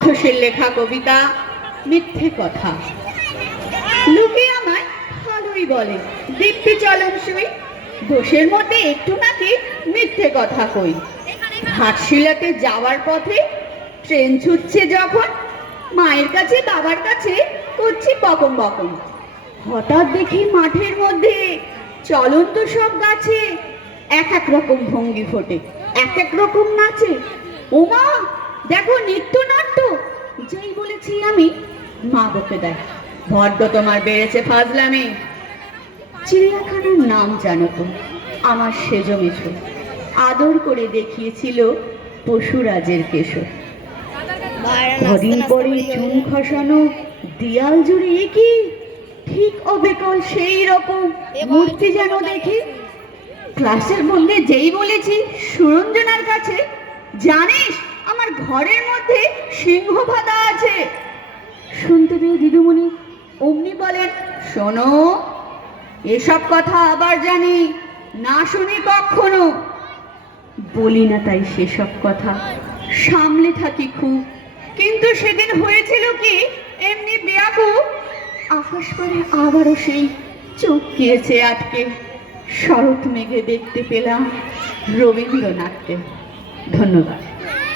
ঘোষের লেখা কবিতা মিথ্যে কথা। লোকে আমায় ভালোই বলে, দিব্যি চলনসই, দোষের মধ্যে একটু নাকি মিথ্যে কথা কই। ঘাটশিলাতে যাওয়ার পথে ট্রেন ছুটছে যখন, মায়ের কাছে বাবার কাছে করছি বকম বকম। হঠাৎ দেখি মাঠের মধ্যে চলন্ত সব গাছে এক এক রকম ভঙ্গি ফোটে, এক এক রকম নাচে। ওমা দেখো নৃত্যনাট্য! যেই বলেছি আমি, মা বকে দেয়, বড্ড তোমার বেড়েছে ফাজলামি। চিড়িয়াখানার নাম জানো তো? আমার সেজো মেছো আদর করে দেখিয়েছিল পশুরাজের কেশর। কদিন পরে চুন খসানো দেয়াল জুড়ে কি ঠিক অবিকল সেই রকম মূর্তি যেন দেখি। ক্লাসের মধ্যে যেই বলেছি সুরঞ্জনার কাছে, জানিস আমার ঘরের মধ্যে সিংহ বাঁধা আছে, শুনতে পেয়ে দিদিমণি অমনি বলেন, শোনো, এসব কথা আবার জানি না শুনি কখনো। বলি না তাই সেসব কথা, সামলে থাকি খুব। কিন্তু সেদিন হয়েছিল কি এমনি বেয়াকুব, আকাশ পারে আবারও সেই চোখ গিয়েছে আটকে। শরৎ মেঘে দেখতে পেলাম রবীন্দ্রনাথকে। ধন্যবাদ।